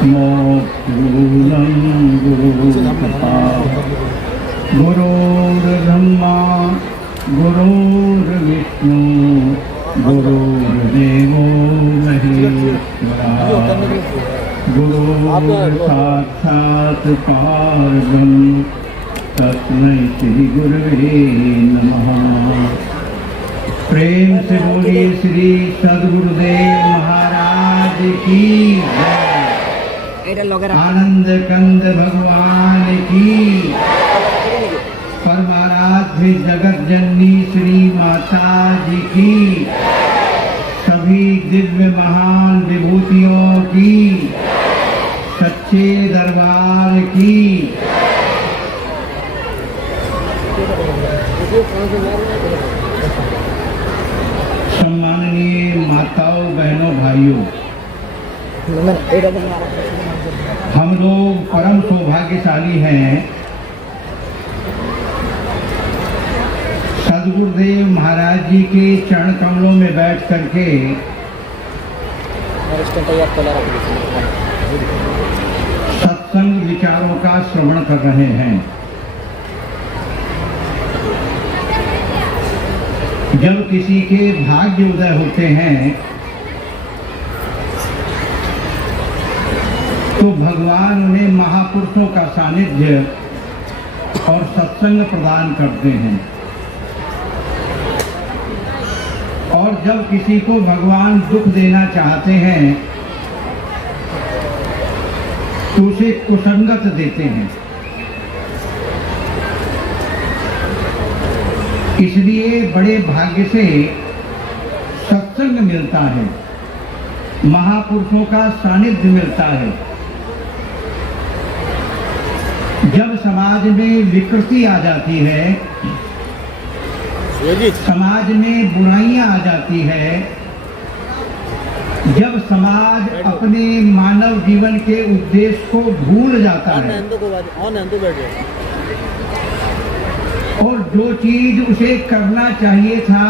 मोक्षूलं गुरुर्ब्रह्मा गुरुर्विष्णु गुरुर्देवो महेश्वरा गुरुर्साक्षात् परब्रह्म तस्मै श्री गुरवे नमः। प्रेम से बोलिए श्री सद्गुरुदेव महाराज की जय। आनंद कंद भगवान की, परमाराध्य जगत जननी श्री माता जी की, सभी दिव्य महान विभूतियों की, सच्चे दरबार की। सम्माननीय माताओं, बहनों, भाइयों, हम लोग परम सौभाग्यशाली हैं। सद्गुरुदेव महाराज जी के चरण कमलों में बैठ करके सत्संग विचारों का श्रवण कर रहे हैं। जब किसी के भाग्य उदय होते हैं तो भगवान उन्हें महापुरुषों का सानिध्य और सत्संग प्रदान करते हैं, और जब किसी को भगवान दुख देना चाहते हैं तो उसे कुसंगत देते हैं। इसलिए बड़े भाग्य से सत्संग मिलता है, महापुरुषों का सानिध्य मिलता है। जब समाज में विकृति आ जाती है, समाज में बुराइयां आ जाती है, जब समाज अपने मानव जीवन के उद्देश्य को भूल जाता है और जो चीज उसे करना चाहिए था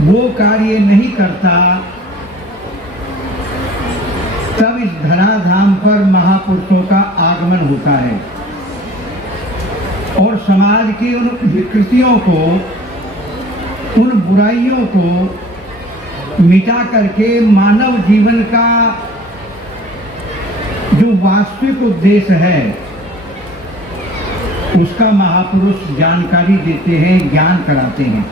वो कार्य नहीं करता, तब इस धराधाम पर महापुरुषों का आगमन होता है और समाज की उन विकृतियों को, उन बुराइयों को मिटा करके मानव जीवन का जो वास्तविक उद्देश्य है उसका महापुरुष जानकारी देते हैं, ज्ञान कराते हैं।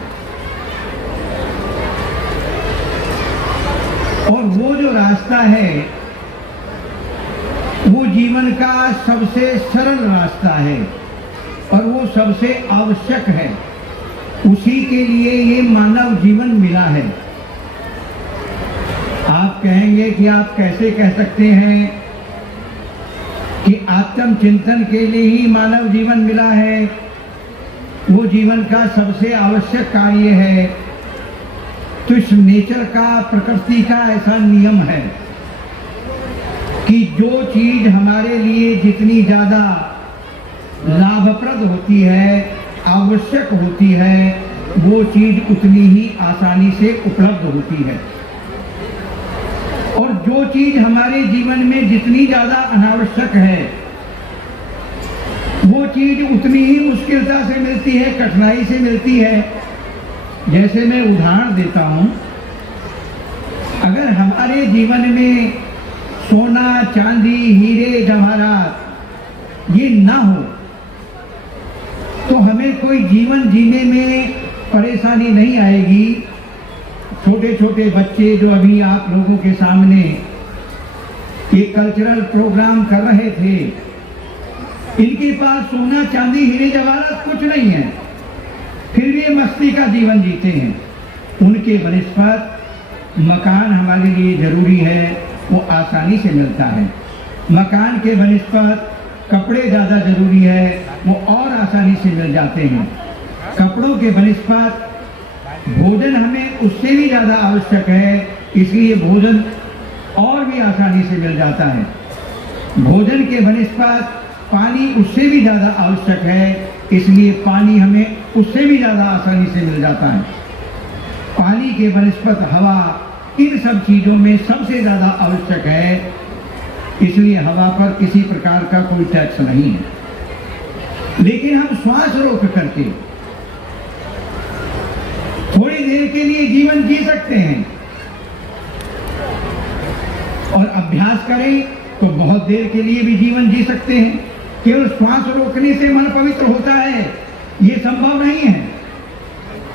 और वो जो रास्ता है वो जीवन का सबसे सरल रास्ता है और वो सबसे आवश्यक है। उसी के लिए ये मानव जीवन मिला है। आप कहेंगे कि आप कैसे कह सकते हैं कि आत्मचिंतन के लिए ही मानव जीवन मिला है, वो जीवन का सबसे आवश्यक कार्य है। तो इस नेचर का, प्रकृति का ऐसा नियम है कि जो चीज हमारे लिए जितनी ज्यादा लाभप्रद होती है, आवश्यक होती है, वो चीज उतनी ही आसानी से उपलब्ध होती है। और जो चीज हमारे जीवन में जितनी ज्यादा अनावश्यक है वो चीज उतनी ही मुश्किलता से मिलती है, कठिनाई से मिलती है। जैसे मैं उदाहरण देता हूं, अगर हमारे जीवन में सोना, चांदी, हीरे, जवाहरात ये ना हो तो हमें कोई जीवन जीने में परेशानी नहीं आएगी। छोटे छोटे बच्चे जो अभी आप लोगों के सामने ये कल्चरल प्रोग्राम कर रहे थे, इनके पास सोना, चांदी, हीरे, जवाहरात कुछ नहीं है, फिर भी मस्ती का जीवन जीते हैं। उनके बनिस्पत मकान हमारे लिए जरूरी है, वो आसानी से मिलता है। मकान के बनिस्पत कपड़े ज़्यादा जरूरी है, वो और आसानी से मिल जाते हैं। कपड़ों के बनिस्पत भोजन हमें उससे भी ज़्यादा आवश्यक है, इसलिए भोजन और भी आसानी से मिल जाता है। भोजन के बनिस्पत पानी उससे भी ज़्यादा आवश्यक है, इसलिए पानी हमें उससे भी ज़्यादा आसानी से मिल जाता है। पानी के बनिस्पत हवा, इन सब चीज़ों में सबसे ज़्यादा आवश्यक है इसलिए हवा पर किसी प्रकार का कोई टैक्स नहीं है। लेकिन हम श्वास रोक करके थोड़ी देर के लिए जीवन जी सकते हैं और अभ्यास करें तो बहुत देर के लिए भी जीवन जी सकते हैं। केवल श्वास रोकने से मन पवित्र होता है, ये संभव नहीं है।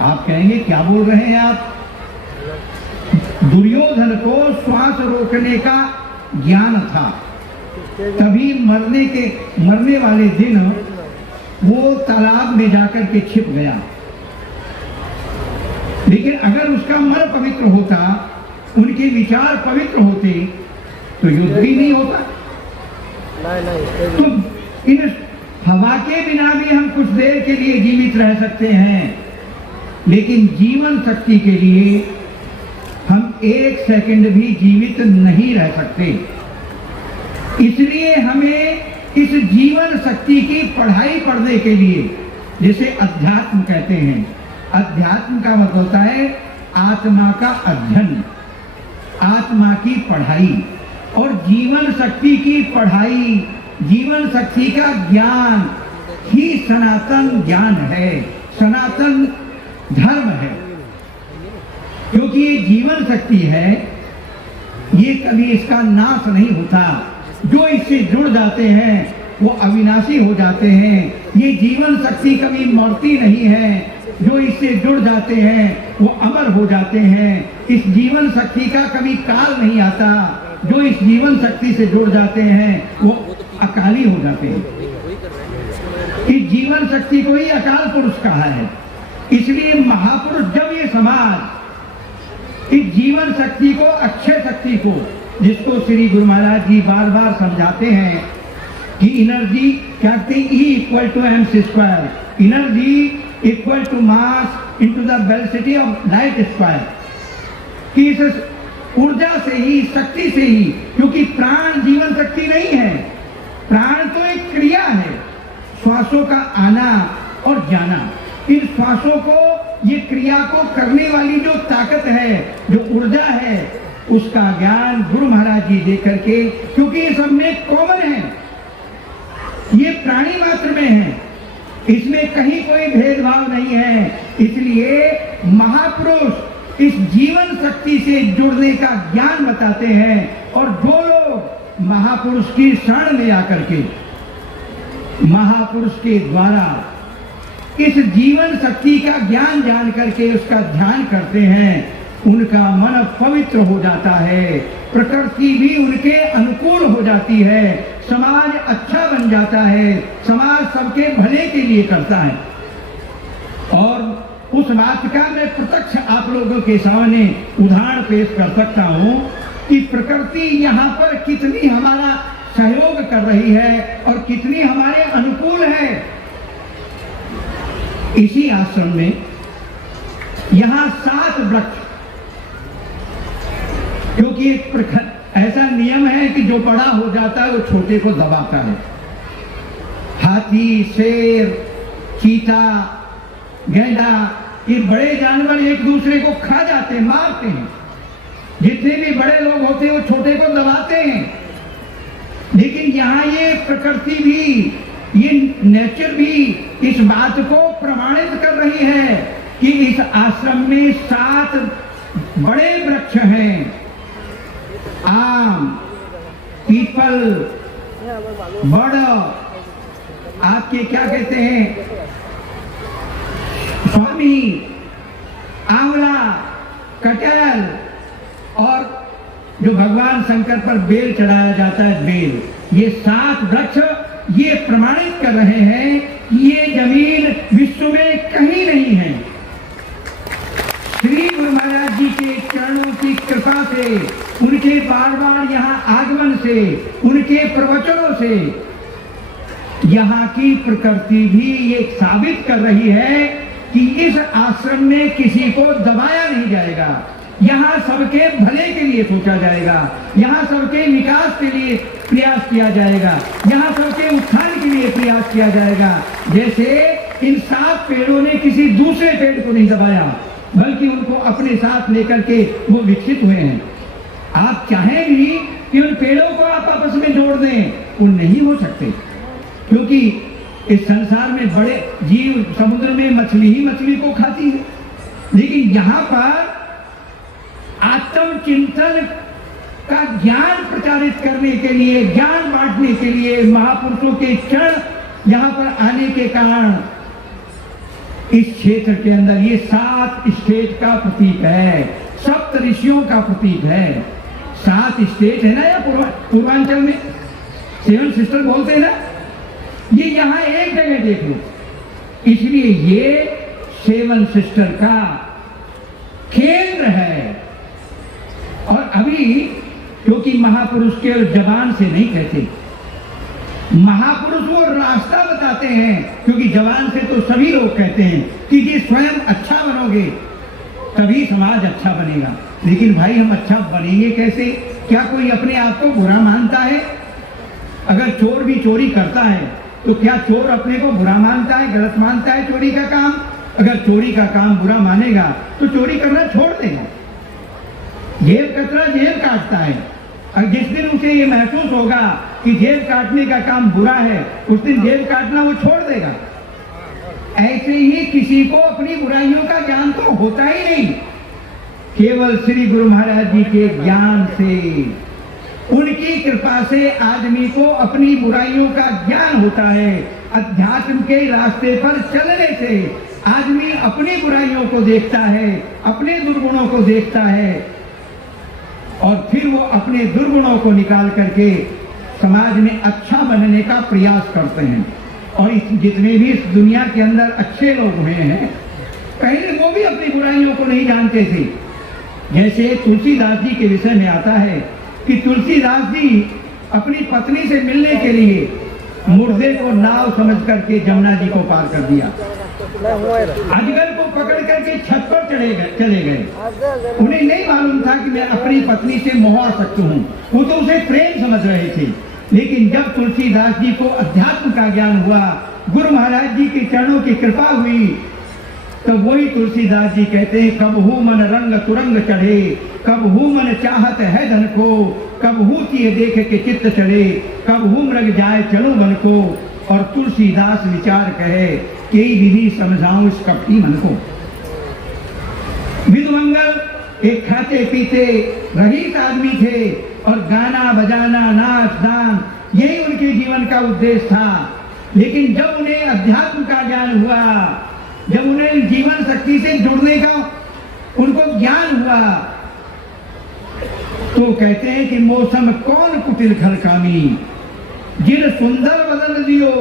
आप कहेंगे क्या बोल रहे हैं आप? दुर्योधन को श्वास रोकने का ज्ञान था, तभी मरने वाले दिन वो तालाब में जाकर के छिप गया। लेकिन अगर उसका मन पवित्र होता, उनके विचार पवित्र होते, तो युद्ध भी नहीं होता। तो इन हवा के बिना भी हम कुछ देर के लिए जीवित रह सकते हैं, लेकिन जीवन शक्ति के लिए हम एक सेकंड भी जीवित नहीं रह सकते। इसलिए हमें इस जीवन शक्ति की पढ़ाई पढ़ने के लिए, जिसे अध्यात्म कहते हैं, अध्यात्म का मतलब होता है आत्मा का अध्ययन, आत्मा की पढ़ाई, और जीवन शक्ति की पढ़ाई, जीवन शक्ति का ज्ञान ही सनातन ज्ञान है, सनातन धर्म है। क्योंकि ये जीवन शक्ति है, ये कभी इसका नाश नहीं होता। जो इससे जुड़ जाते हैं वो अविनाशी हो जाते हैं। ये जीवन शक्ति कभी मरती नहीं है। जो इससे जुड़ जाते हैं वो अमर हो जाते हैं। इस जीवन शक्ति का कभी काल नहीं आता। जो इस जीवन शक्ति से जुड़ जाते हैं वो अकाली हो जाते हैं। इस जीवन शक्ति को ही अकाल पुरुष कहा है। इसलिए महापुरुष, जब ये समाज इस जीवन शक्ति को, अक्षय शक्ति को, जिसको श्री गुरु महाराज जी बार बार समझाते हैं कि एनर्जी क्या कहते हैं, E equal to mc square, energy equal to mass into the velocity of light square, कि इस ऊर्जा से ही, शक्ति से ही, क्योंकि प्राण जीवन शक्ति नहीं है, प्राण तो एक क्रिया है, श्वासों का आना और जाना। इन श्वासों को, ये क्रिया को करने वाली जो ताकत है, जो ऊर्जा है, उसका ज्ञान गुरु महाराज जी दे करके, क्योंकि ये सब में कॉमन है, ये प्राणी मात्र में है, इसमें कहीं कोई भेदभाव नहीं है। इसलिए महापुरुष इस जीवन शक्ति से जुड़ने का ज्ञान बताते हैं। और जो लोग महापुरुष की शरण में आकर के, महापुरुष के द्वारा इस जीवन शक्ति का ज्ञान जान करके उसका ध्यान करते हैं, उनका मन पवित्र हो जाता है, प्रकृति भी उनके अनुकूल हो जाती है, समाज अच्छा बन जाता है, समाज सबके भले के लिए करता है। और उस बात का मैं प्रत्यक्ष आप लोगों के सामने उदाहरण पेश कर सकता हूं कि प्रकृति यहाँ पर कितनी हमारा सहयोग कर रही है और कितनी हमारे अनुकूल है। इसी आश्रम में यहाँ 7 वृक्ष, क्योंकि एक ऐसा नियम है कि जो बड़ा हो जाता है वो छोटे को दबाता है। हाथी, शेर, चीता, गैंडा, ये बड़े जानवर एक दूसरे को खा जाते हैं, मारते हैं। जितने भी बड़े लोग होते हैं वो छोटे को दबाते हैं। लेकिन यहाँ ये प्रकृति भी, ये नेचर भी इस बात को प्रमाणित कर रही है कि इस आश्रम में 7 बड़े वृक्ष हैं। आम, पीपल, बड़, आपके क्या कहते हैं, स्वामी, आंवला, कटहल, और जो भगवान शंकर पर बेल चढ़ाया जाता है, बेल। ये 7 वृक्ष ये प्रमाणित कर रहे हैं कि ये जमीन विश्व में कहीं नहीं है। श्री गुरु महाराज जी के चरणों की कृपा से, उनके बार बार यहाँ आगमन से, उनके प्रवचनों से यहाँ की प्रकृति भी ये साबित कर रही है कि इस आश्रम में किसी को दबाया नहीं जाएगा। यहाँ सबके भले के लिए सोचा जाएगा, यहाँ सबके विकास के लिए प्रयास किया जाएगा, यहाँ सबके उत्थान के लिए प्रयास किया जाएगा। जैसे इन 7 पेड़ों ने किसी दूसरे पेड़ को नहीं दबाया, बल्कि उनको अपने साथ लेकर के वो विकसित हुए हैं। आप चाहें भी कि उन पेड़ों को आप आपस में जोड़ दें, वो नहीं हो सकते, क्योंकि इस संसार में बड़े जीव, समुद्र में मछली ही मछली को खाती है, लेकिन यहाँ पर आत्मचिंतन का ज्ञान प्रचारित करने के लिए, ज्ञान बांटने के लिए महापुरुषों के चरण यहाँ पर आने के कारण इस क्षेत्र के अंदर ये 7 स्टेट का प्रतीक है, 7 ऋषियों का प्रतीक है। 7 स्टेट है ना, या पूर्वांचल में 7 सिस्टर बोलते हैं ना, ये यहाँ एक जगह देख लो, इसलिए ये 7 सिस्टर का केंद्र है। और अभी क्योंकि महापुरुष के जबान से नहीं कहते, महापुरुष वो रास्ता बताते हैं, क्योंकि जबान से तो सभी लोग कहते हैं कि जी स्वयं अच्छा बनोगे तभी समाज अच्छा बनेगा, लेकिन भाई हम अच्छा बनेंगे कैसे? क्या कोई अपने आप को बुरा मानता है? अगर चोर भी चोरी करता है तो क्या चोर अपने को बुरा मानता है, गलत मानता है चोरी का काम? अगर चोरी का काम बुरा मानेगा तो चोरी करना छोड़ देगा। जेब कतरा जेब काटता है, और जिस दिन उसे ये महसूस होगा कि जेब काटने का काम बुरा है, उस दिन जेब काटना वो छोड़ देगा। ऐसे ही किसी को अपनी बुराइयों का ज्ञान तो होता ही नहीं, केवल श्री गुरु महाराज जी के ज्ञान से, उनकी कृपा से आदमी को अपनी बुराइयों का ज्ञान होता है। अध्यात्म के रास्ते पर चलने से आदमी अपनी बुराइयों को देखता है, अपने दुर्गुणों को देखता है, और फिर वो अपने दुर्गुणों को निकाल करके समाज में अच्छा बनने का प्रयास करते हैं। और जितने भी इस दुनिया के अंदर अच्छे लोग हुए हैं, पहले वो भी अपनी बुराइयों को नहीं जानते थे। जैसे तुलसीदास जी के विषय में आता है कि तुलसीदास जी अपनी पत्नी से मिलने के लिए मुर्दे को नाव समझ करके जमुना जी को पार कर दिया, अजगर को पकड़ करके छत पर चले गए। उन्हें नहीं मालूम था कि मैं अपनी पत्नी से मोहा सकता हूँ, वो तो उसे प्रेम समझ रहे थे। लेकिन जब तुलसीदास जी को अध्यात्म का ज्ञान हुआ, गुरु महाराज जी के चरणों की कृपा हुई, तो वही तुलसीदास जी कहते हैं, कब हूँ मन रंग तुरंग चढ़े, कब हूँ मन चाहत है धन को, कब हूँ तिये देख के चित्त चढ़े, कब हूँ मृग जाए चलो बन को। और तुलसीदास विचार कहे, कई विधि समझाऊं इस कपटी मन को। विधुमंगल एक खाते पीते रहीस आदमी थे, और गाना बजाना नाच गान यही उनके जीवन का उद्देश्य था। लेकिन जब उन्हें अध्यात्म का ज्ञान हुआ, जब उन्हें जीवन शक्ति से जुड़ने का उनको ज्ञान हुआ, तो कहते हैं कि मौसम कौन कुटिल घर कामी, जिन सुंदर बदल दियो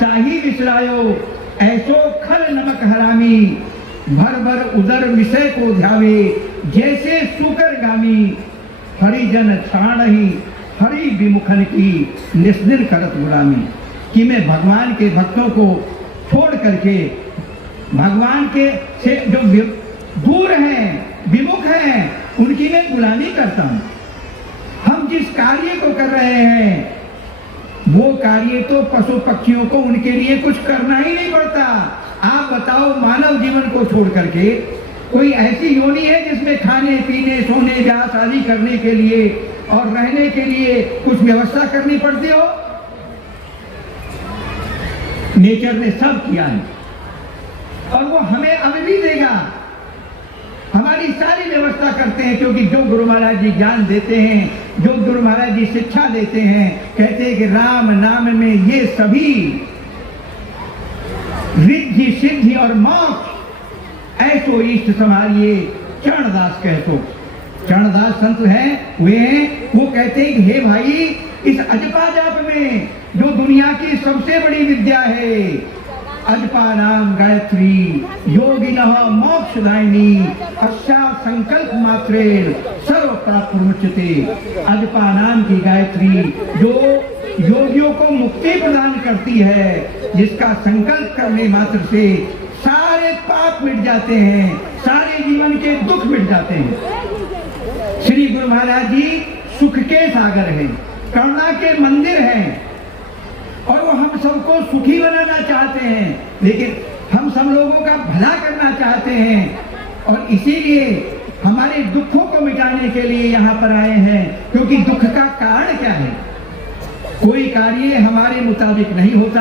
ताही विसरायो, ऐसो खल नमक हरामी, भर भर उदर विषय को ध्यावे, जैसे सुकर गामी, हरिजन छाण ही हरि विमुखन की निस्दिन करत गुलामी। कि मैं भगवान के भक्तों को छोड़ करके भगवान के से जो दूर हैं, विमुख हैं, उनकी मैं गुलामी करता हूं। हम जिस कार्य को कर रहे हैं वो कार्य तो पशु पक्षियों को उनके लिए कुछ करना ही नहीं पड़ता। आप बताओ, मानव जीवन को छोड़ करके कोई ऐसी योनि है जिसमें खाने पीने सोने ब्याह शादी करने के लिए और रहने के लिए कुछ व्यवस्था करनी पड़ती हो? नेचर ने सब किया है, और वो हमें अब भी देगा। हमारी सारी व्यवस्था करते हैं, क्योंकि जो गुरु महाराज जी ज्ञान देते हैं, जो गुरु महाराज जी शिक्षा देते हैं, कहते हैं कि राम नाम में ये सभी रिद्धि सिद्धि और मोक्ष ऐसो इष्ट समारिये, चरणदास कहतो। चरणदास संत हैं वो कहते हैं कि हे भाई, इस अजपा जाप में जो दुनिया की सबसे बड़ी विद्या है, अजपा नाम गायत्री, योगिनः मोक्षदायिनी, अस्या संकल्प मात्रेण सर्व प्राप्त मुच्यते। अजपा नाम की गायत्री जो योगियों को मुक्ति प्रदान करती है, जिसका संकल्प करने मात्र से सारे पाप मिट जाते हैं, सारे जीवन के दुख मिट जाते हैं। श्री गुरु महाराज जी सुख के सागर हैं, करुणा के मंदिर हैं, और वो हम सबको सुखी बनाना चाहते हैं, लेकिन हम सब लोगों का भला करना चाहते हैं। और इसीलिए हमारे दुखों को मिटाने के लिए यहाँ पर आए हैं। क्योंकि दुख का कारण क्या है? कोई कार्य हमारे मुताबिक नहीं होता,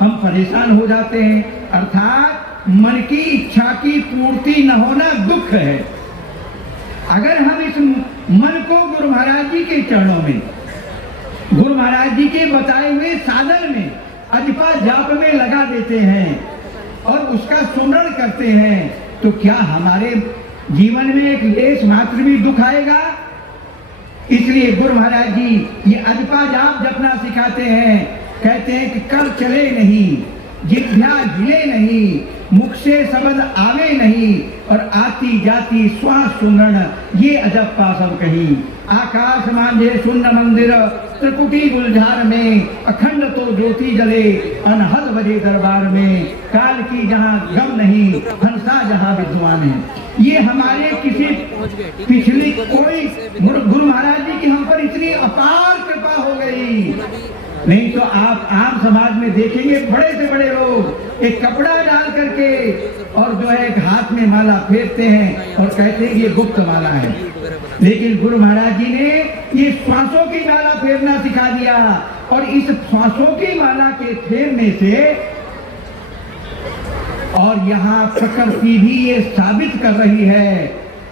हम परेशान हो जाते हैं, अर्थात मन की इच्छा की पूर्ति न होना दुख है। अगर हम इस मन को गुरु महाराज जी के चरणों में, गुरु महाराज जी के बताए हुए साधन में, अजपा जाप में लगा देते हैं और उसका सुमरण करते हैं, तो क्या हमारे जीवन में एक लेश मात्र भी दुख आएगा? इसलिए गुरु महाराज जी ये अजपा जाप जपना सिखाते हैं। कहते हैं कि कर चले नहीं, जिभ्या हिले नहीं, मुख से शब्द आवे नहीं, और आती जाती श्वास सुमरण ये अजप्पा सब कही। आकाश मांझे शून्य मंदिर, त्रिकुटी गुलजार में, अखंड तो ज्योति जले, अनहद बजे दरबार में, काल की जहाँ गम नहीं, हंसा जहाँ विद्वान है। ये हमारे किसी पिछली कोई गुरु महाराज जी की हम पर इतनी अपार कृपा हो गई। नहीं तो आप आम समाज में देखेंगे बड़े से बड़े लोग एक कपड़ा डाल करके और जो है एक हाथ में माला फेरते हैं और कहते हैं ये गुप्त माला है। लेकिन गुरु महाराज जी ने ये श्वासों की माला फेरना सिखा दिया, और इस श्वासों की माला के फेरने से, और यहाँ प्रकृति भी ये साबित कर रही है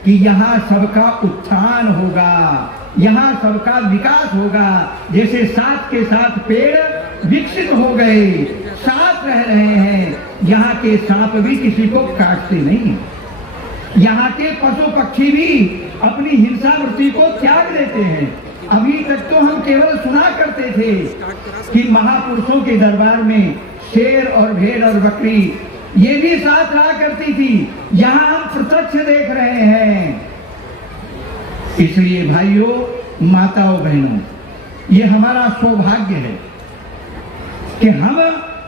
कि यहाँ सबका उत्थान होगा, यहाँ सबका विकास होगा। जैसे साथ के साथ पेड़ विकसित हो गए, साथ रह रहे हैं, यहाँ के सांप भी किसी को काटते नहीं, यहाँ के पशु पक्षी भी अपनी हिंसा वृत्ति को त्याग देते हैं। अभी तक तो हम केवल सुना करते थे कि महापुरुषों के दरबार में शेर और भेड़ और बकरी ये भी साथ रहा करती थी, यहाँ हम प्रत्यक्ष देख रहे हैं। इसलिए भाइयों, माताओं, बहनों, ये हमारा सौभाग्य है कि हम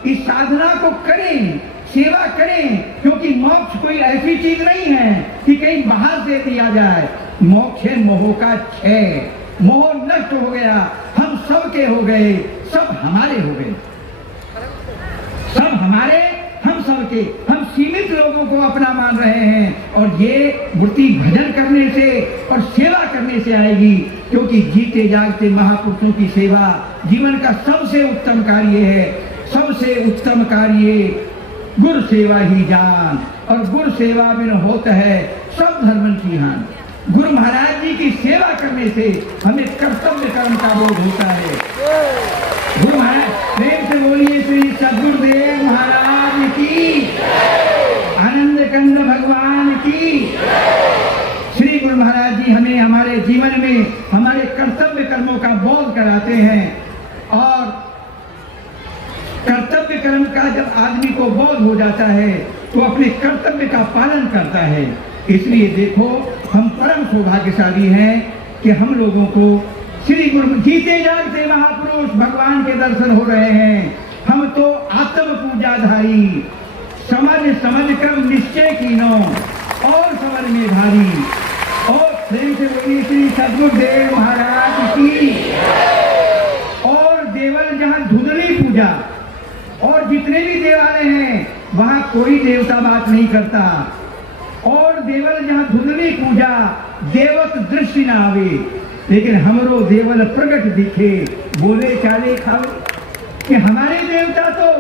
इस साधना को करें, सेवा करें, क्योंकि मोक्ष कोई ऐसी चीज नहीं है कि कहीं बाहर से दिया जाए। मोक्ष है मोह का क्षय, मोह नष्ट हो गया, हम सब के हो गए, सब हमारे हो गए, सब हमारे, हम सबके, हम सीमित लोगों को अपना मान रहे हैं। और ये वृत्ति भजन करने से और सेवा करने से आएगी, क्योंकि जीते जागते महापुरुषों की सेवा जीवन का सबसे उत्तम कार्य है। सबसे उत्तम कार्य गुरु सेवा ही जान, और गुरु सेवा बिन होता है सब धर्म की हान। गुरु महाराज जी की सेवा करने से हमें कर्तव्य कर्म का बोध होता है। गुरु महाराज, प्रेम से बोलिए श्री सद्गुरुदेव महाराज की, आनंद कंद भगवान की। श्री गुरु महाराज जी हमें हमारे जीवन में हमारे कर्तव्य कर्मों का बोध कराते हैं, और कर्तव्य कर्म का जब आदमी को बोध हो जाता है तो अपने कर्तव्य का पालन करता है। इसलिए देखो, हम परम सौभाग्यशाली हैं कि हम लोगों को श्री गुरु जीते जागते महापुरुष भगवान के दर्शन हो रहे हैं। हम तो आत्म पूजाधारी, समझ समझ कर निश्चय कीनो और समझ में भारी। और प्रेम से बोलिए श्री सद्गुरुदेव महाराज की। और देवल जहाँ धुंधली पूजा, और जितने भी देवालय हैं वहां कोई देवता बात नहीं करता, और देवल जहाँ धुंधली पूजा देवत दृष्टि न आवे, लेकिन हमरो देवल प्रगट दिखे, बोले चाले खावे, कि हमारे देवता तो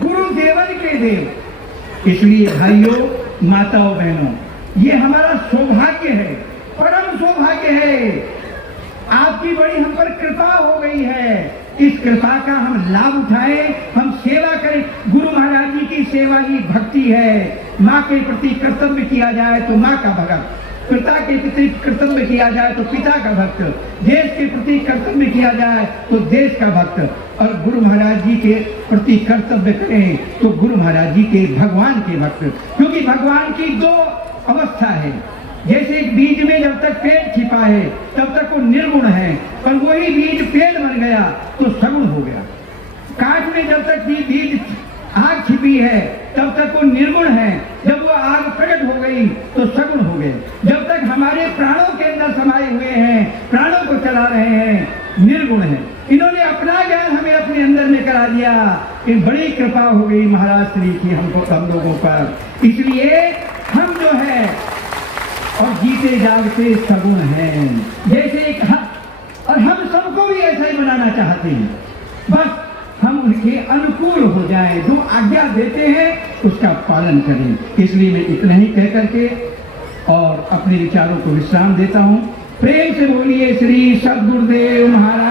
गुरु देवल के देव। इसलिए भाइयों, माताओं, बहनों, ये हमारा सौभाग्य है, परम सौभाग्य है। आपकी बड़ी हम पर कृपा हो गई है, इस कृपा का हम लाभ उठाएं, हम सेवा करें। गुरु महाराज जी की सेवा ही भक्ति है। माँ के प्रति कर्तव्य किया जाए तो माँ का भक्त, पिता के प्रति कर्तव्य किया जाए तो पिता का भक्त, देश के प्रति कर्तव्य किया जाए तो देश का भक्त, और गुरु महाराज जी के प्रति कर्तव्य करें तो गुरु महाराज जी के भगवान के भक्त। क्योंकि भगवान की दो अवस्था है। जैसे एक बीज में जब तक पेड़ छिपा है तब तक वो निर्गुण है, और वही बीज पेड़ बन गया तो सगुण हो गया। काठ में जब तक बीज आग छिपी है तब तक वो निर्गुण है, जब वो आग प्रकट हो गई तो सगुण हो गए। जब तक हमारे प्राणों के अंदर समाये हुए हैं, प्राणों को चला रहे हैं, निर्गुण है। इन्होंने अपना ज्ञान हमें अपने अंदर में करा दिया। इन बड़ी कृपा हो गई महाराज श्री की हमको, हम लोगों पर। इसलिए हम जो है और जीते जागते सगुण हैं, जैसे एक हक। और हम सबको भी ऐसा ही बनाना चाहते हैं, बस हम उनके अनुकूल हो जाएं, जो आज्ञा देते हैं उसका पालन करें। इसलिए मैं इतना ही कह करके और अपने विचारों को विश्राम देता हूं। प्रेम से बोलिए श्री सद्गुरुदेव महाराज।